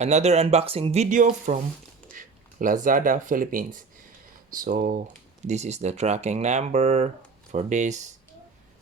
another unboxing video from Lazada Philippines. So this is the tracking number for this.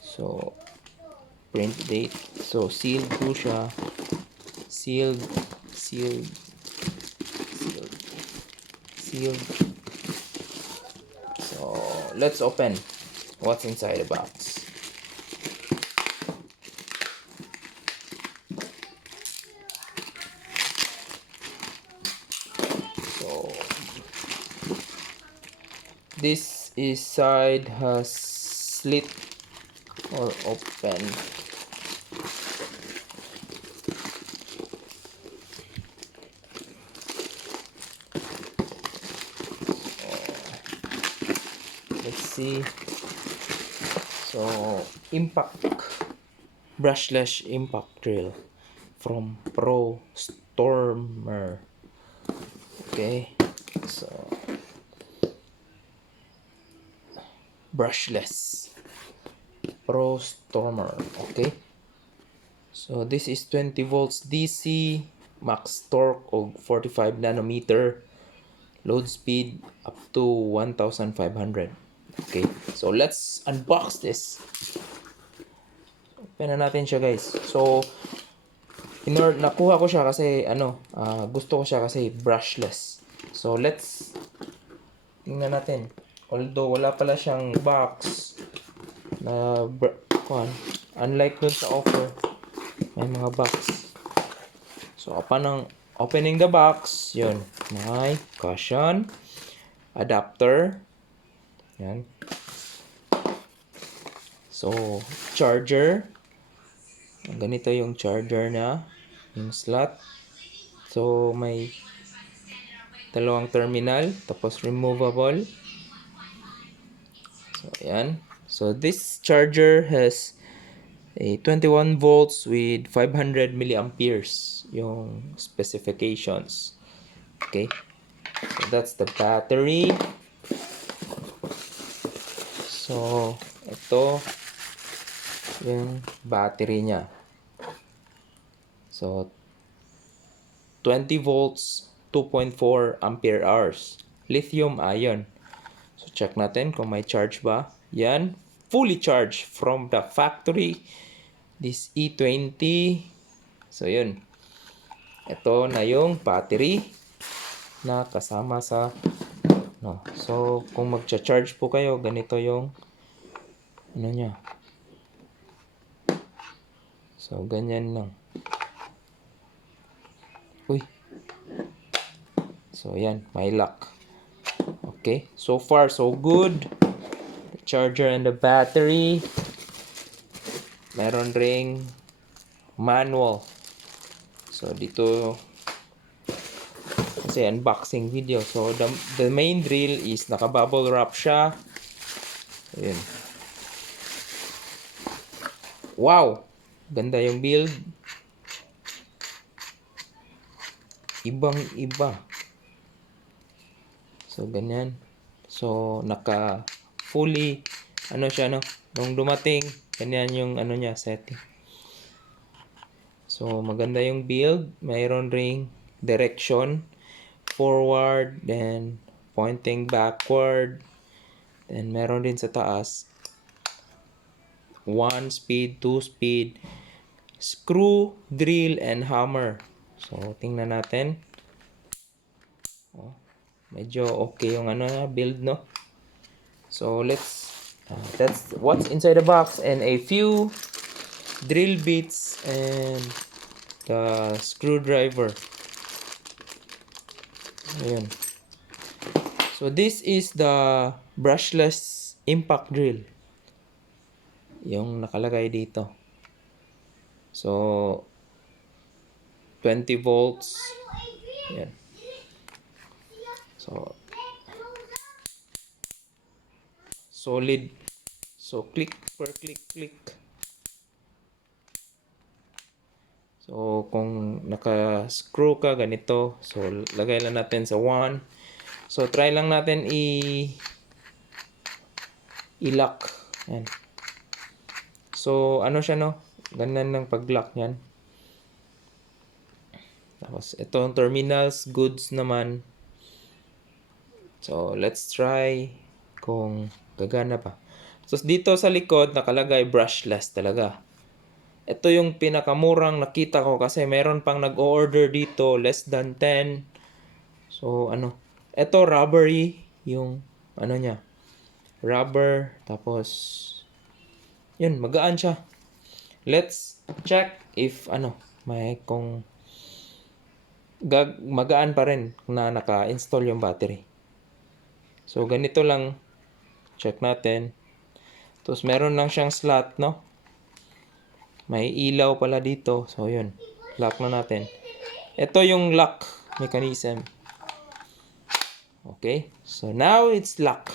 So print date. So sealed po siya. Sealed, sealed, sealed, sealed. So let's open what's inside the box. So this is side has slit or open. Let's see. So impact brushless impact drill from Prostormer. Okay, so brushless Prostormer. Okay, so this is 20 volts DC, max torque of 45 nanometer, load speed up to 1,500. Okay, so let's unbox this. Open na natin siya, guys. So nakuha ko siya kasi gusto ko siya kasi brushless. So let's tingnan natin. Although wala pala siyang box na unlike dun sa offer, may mga box. So upon opening the box, yun, may caution, adapter, yan. So charger, ganito yung charger na, yung slot. So may dalawang terminal, tapos removable. So ayan. So this charger has a 21 volts with 500 milliamperes yung specifications. Okay, so that's the battery. So ito yung battery niya. So 20 volts, 2.4 ampere hours, lithium ion. So check natin kung may charge ba. Yan, fully charged from the factory. This E20. So yun, ito na yung battery na kasama sa so kung magcha-charge po kayo, ganito yung niya. So ganyan lang. Uy. So yan, may lock. Okay, so far so good. The charger and the battery. Meron ring manual. So dito kasi unboxing video. So the main drill is naka-bubble wrap siya. Ayun. Wow! Ganda yung build. Ibang-iba. So ganyan. So naka fully siya nung dumating, ganyan yung niya setting. So maganda yung build, mayroon ring direction forward, then pointing backward, then meron din sa taas 1 speed, 2 speed, screw, drill, and hammer. So tingnan natin. Medyo okay yung build, no? So that's what's inside the box, and a few drill bits and the screwdriver. Ayan. So this is the brushless impact drill. Yung nakalagay dito. So 20 volts. Ayan. So solid. So click per click. So kung naka-screw ka ganito, so lagay lang natin sa 1. So try lang natin i-lock. Yan. So siya, no? Ganyan ng pag-lock niyan. Tapos, itong terminals, goods naman. So, let's try kung gagana pa. So, dito sa likod, nakalagay brushless talaga. Ito yung pinakamurang nakita ko kasi meron pang nag-order dito, less than 10. So, ito rubbery, yung, niya, rubber, tapos, yun, magaan siya. Let's check if, kung magaan pa rin na naka-install yung battery. So, ganito lang, check natin. Tapos, meron lang siyang slot, no? May ilaw pala dito. So, yun. Lock na natin. Ito yung lock mechanism. Okay. So, now it's lock.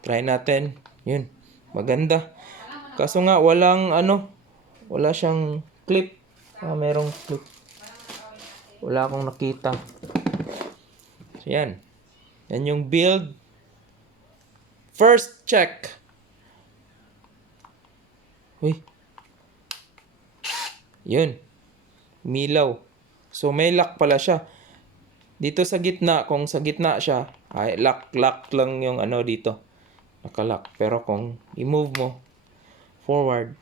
Try natin. Yun. Maganda. Kaso nga, wala siyang clip. Merong clip. Wala akong nakita. So, yan. Yan yung build. First check. Uy. Yun. Milaw. So, may lock pala siya. Dito sa gitna, kung sa gitna siya, ay lock lang yung dito. Nakalock. Pero kung i-move mo forward,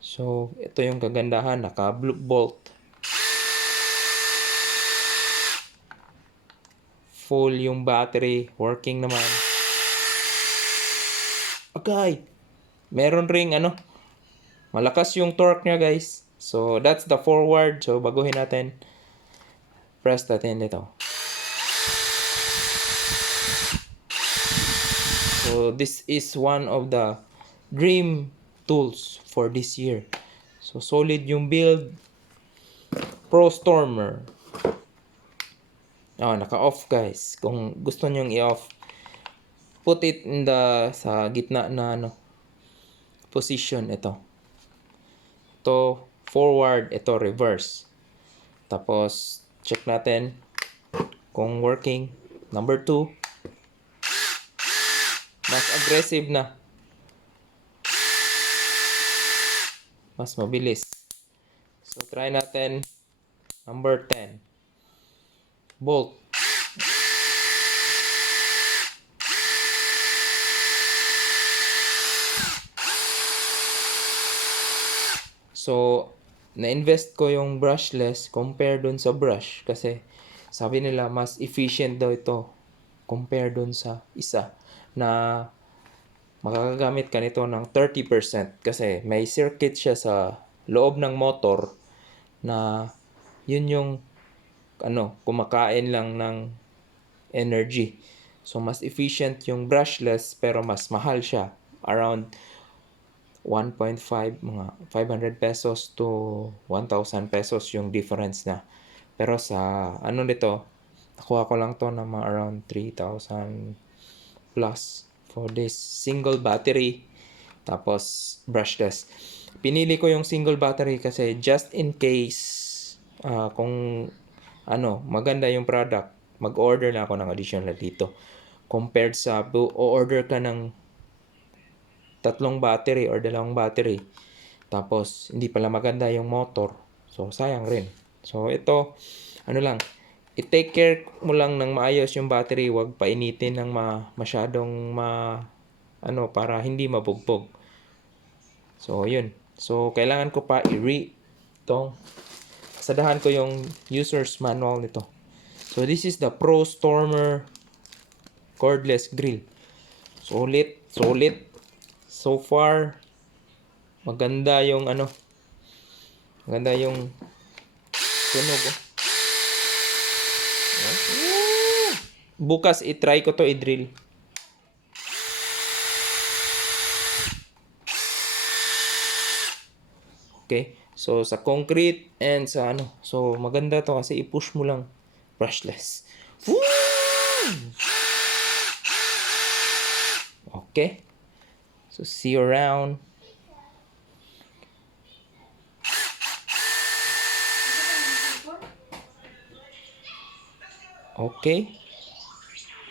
so, ito yung kagandahan. Naka-bolt. Full yung battery. Working naman. Okay. Meron ring malakas yung torque niya, guys. So, that's the forward. So, baguhin natin. Press natin dito. So, this is one of the dream tools for this year. So, solid yung build. Prostormer. Naka-off, guys. Kung gusto nyong i-off, put it in sa gitna na position. Ito forward, ito reverse. Tapos check natin kung working. Number 2, mas aggressive na, mas mabilis. So try natin number 10, bolt. So, na-invest ko yung brushless compare dun sa brush kasi sabi nila mas efficient daw ito compare dun sa isa na makakagamit ka nito ng 30% kasi may circuit siya sa loob ng motor na yun yung kumakain lang ng energy. So, mas efficient yung brushless pero mas mahal siya. Around 1.5, mga 500 pesos to 1,000 pesos yung difference na. Pero sa nito, nakuha ko lang to ng mga around 3,000 plus for this single battery. Tapos brushless. Pinili ko yung single battery kasi just in case kung maganda yung product, mag-order na ako ng additional dito. Compared sa o-order ka ng 3 battery or 2 battery, tapos hindi pala maganda yung motor, so sayang rin. So ito, lang, i-take care mo lang ng maayos yung battery, wag painitin ng masyadong para hindi mabugbog. So yun. So kailangan ko pa kasadahan ko yung user's manual nito. So this is the Prostormer cordless grill. Solid. So far, maganda yung maganda yung tunog. Bukas i-try ko to i-drill. Okay? So sa concrete and sa so maganda to kasi i-push mo lang brushless. Woo! Okay? So see you around. Okay.